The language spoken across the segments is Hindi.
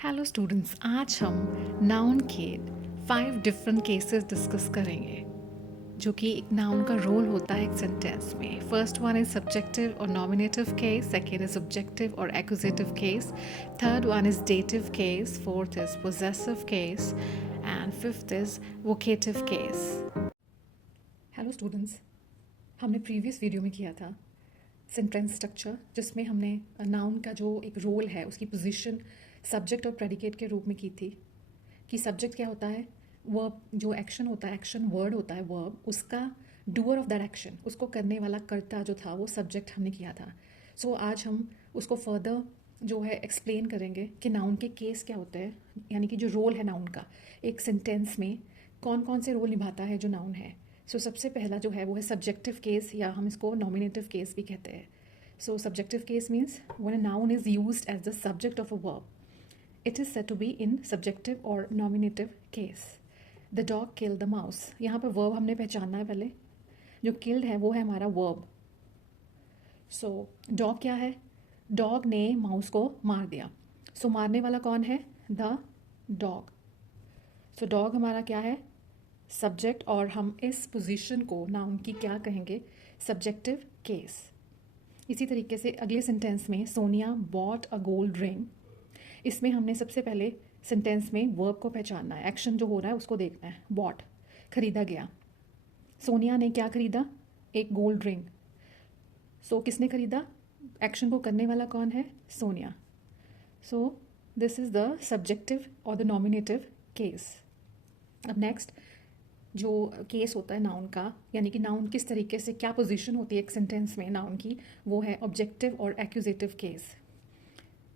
हेलो स्टूडेंट्स, आज हम नाउन के 5 डिफरेंट केसेस डिस्कस करेंगे जो कि एक नाउन का रोल होता है एक सेंटेंस में। फर्स्ट वन इज सब्जेक्टिव और nominative case, second is objective और accusative case, third one is dative case, fourth is possessive case and fifth is vocative case. Hello students, हमने प्रीवियस वीडियो में किया था सेंटेंस स्ट्रक्चर, जिसमें हमने नाउन का जो एक रोल है उसकी पोजीशन सब्जेक्ट और प्रेडिकेट के रूप में की थी। कि सब्जेक्ट क्या होता है, वर्ब जो एक्शन होता है, एक्शन वर्ड होता है वर्ब, उसका डूअर ऑफ दैट एक्शन, उसको करने वाला कर्ता जो था वो सब्जेक्ट हमने किया था। सो आज हम उसको फर्दर जो है एक्सप्लेन करेंगे कि नाउन के केस क्या होते हैं, यानी कि जो रोल है नाउन का एक सेंटेंस में कौन कौन से रोल निभाता है जो नाउन है। सो सबसे पहला जो है वो है सब्जेक्टिव केस, या हम इसको नॉमिनेटिव केस भी कहते हैं। So subjective case means when a noun is used as the subject of a verb, it is said to be in subjective or nominative case. The dog killed the mouse. यहाँ पर verb हमने पहचानना है पहले। जो killed है वो है हमारा verb. So dog क्या है? Dog ने mouse को मार दिया. So मारने वाला कौन है? The dog. So dog हमारा क्या है? Subject, और हम इस position को noun की क्या कहेंगे? Subjective case. इसी तरीके से अगले सेंटेंस में Sonia bought a gold ring. इसमें हमने सबसे पहले सेंटेंस में वर्ब को पहचानना है, एक्शन जो हो रहा है उसको देखना है। बॉट, खरीदा गया। सोनिया ने क्या खरीदा? एक गोल्ड रिंग। सो किसने खरीदा? एक्शन को करने वाला कौन है? सोनिया। सो दिस इज द सब्जेक्टिव और द नॉमिनेटिव केस। अब नेक्स्ट जो केस होता है नाउन का, यानी कि नाउन किस तरीके से क्या पोजीशन होती है एक सेंटेंस में नाउन की, वो है ऑब्जेक्टिव और एक्यूजेटिव केस।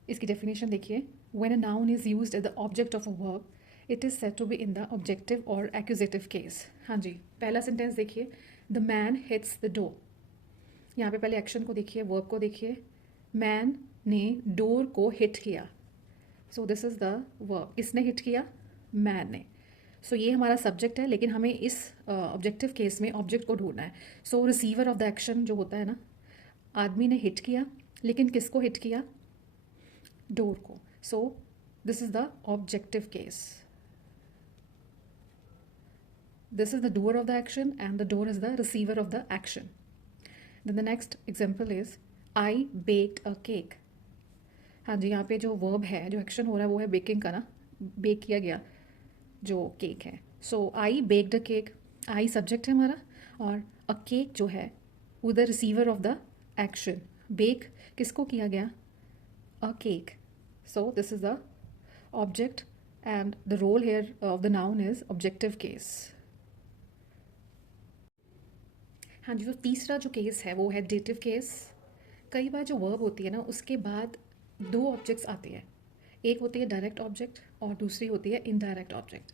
इसकी डेफिनेशन देखिए, when a noun is used as the object of a verb, it is said to be in the objective और एक्यूजेटिव केस। हाँ जी, पहला सेंटेंस देखिए, the man hits the door. यहाँ पे पहले एक्शन को देखिए, वर्ब को देखिए। मैन ने डोर को हिट किया। सो दिस इज द वर्ब। किसने हिट किया? मैन ने। सो ये हमारा सब्जेक्ट है, लेकिन हमें इस ऑब्जेक्टिव केस में ऑब्जेक्ट को ढूंढना है। सो रिसीवर ऑफ द एक्शन जो होता है ना, आदमी ने हिट किया, लेकिन किसको हिट किया? डोर को। सो this is the objective case. This is the doer of the action and the door is the receiver of the action. Then the next example is I baked a cake. हाँ जी, यहाँ पे जो वर्ब है, जो एक्शन हो रहा है वो है बेकिंग का ना, बेक किया गया जो केक है। So I baked a cake, I subject है हमारा, और अ केक जो है वो the receiver of the action. Bake किसको किया गया? A cake. So this is the object and the role here of the noun is objective case. हाँ जी, तो तीसरा जो केस है वो है डेटिव केस। कई बार जो वर्ब होती है ना, उसके बाद दो ऑब्जेक्ट्स आती है। एक होती है डायरेक्ट ऑब्जेक्ट और दूसरी होती है indirect object.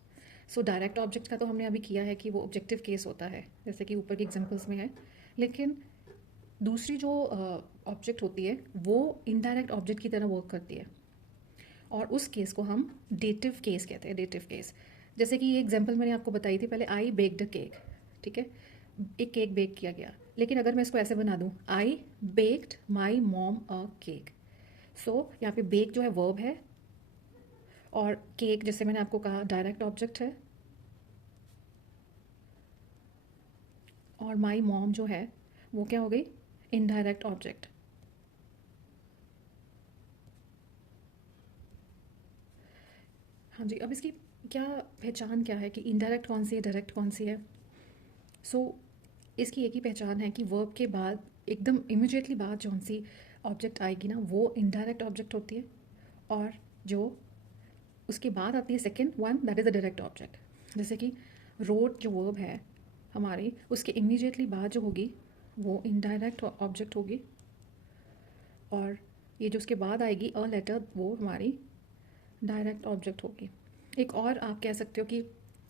So direct object का तो हमने अभी किया है कि वो ऑब्जेक्टिव केस होता है, जैसे कि ऊपर के एग्जांपल्स में है। लेकिन दूसरी जो ऑब्जेक्ट होती है वो इनडायरेक्ट ऑब्जेक्ट की तरह वर्क करती है, और उस केस को हम डेटिव केस कहते हैं। डेटिव केस, जैसे कि ये एग्जांपल मैंने आपको बताई थी पहले, आई बेक्ड अ केक। ठीक है, एक केक बेक किया गया। लेकिन अगर मैं इसको ऐसे बना दूं, I baked my mom a cake. So यहाँ पे बेक जो है वर्ब है, और केक जैसे मैंने आपको कहा डायरेक्ट ऑब्जेक्ट है, और माई मॉम जो है वो क्या हो गई? Indirect object. हाँ जी, अब इसकी क्या पहचान क्या है कि इनडायरेक्ट कौन सी है, डायरेक्ट कौन सी है? सो इसकी एक ही पहचान है कि वर्ब के बाद एकदम इमिजिएटली बाद जौन सी ऑब्जेक्ट आएगी ना, वो इनडायरेक्ट ऑब्जेक्ट होती है, और जो उसके बाद आती है second one, that is the direct object. जैसे कि रोड जो वर्ब है हमारी, उसके इमीडिएटली बाद जो होगी वो इनडायरेक्ट ऑब्जेक्ट होगी, और ये जो उसके बाद आएगी अ लेटर, वो हमारी डायरेक्ट ऑब्जेक्ट होगी। एक और आप कह सकते हो कि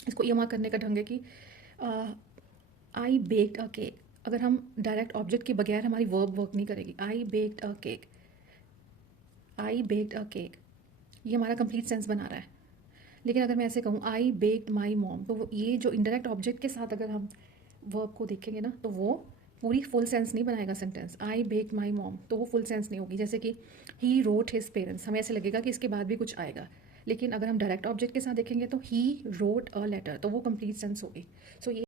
इसको ईमा करने का ढंग है कि आई बेक्ड अ केक। अगर हम डायरेक्ट ऑब्जेक्ट के बगैर हमारी वर्ब वर्क नहीं करेगी। I baked a cake, I baked a cake, ये हमारा कंप्लीट सेंस बना रहा है। लेकिन अगर मैं ऐसे कहूँ आई बेक्ड माई मॉम, तो ये जो इनडायरेक्ट ऑब्जेक्ट के साथ अगर हम वर्ब को देखेंगे ना, तो वो पूरी फुल सेंस नहीं बनाएगा sentence. I baked my mom तो वो फुल सेंस नहीं होगी। जैसे कि ही रोट हिज पेरेंट्स, हमें ऐसे लगेगा कि इसके बाद भी कुछ आएगा। लेकिन अगर हम डायरेक्ट ऑब्जेक्ट के साथ देखेंगे तो ही रोट अ लेटर, तो वो कंप्लीट सेंस होगी। सो ये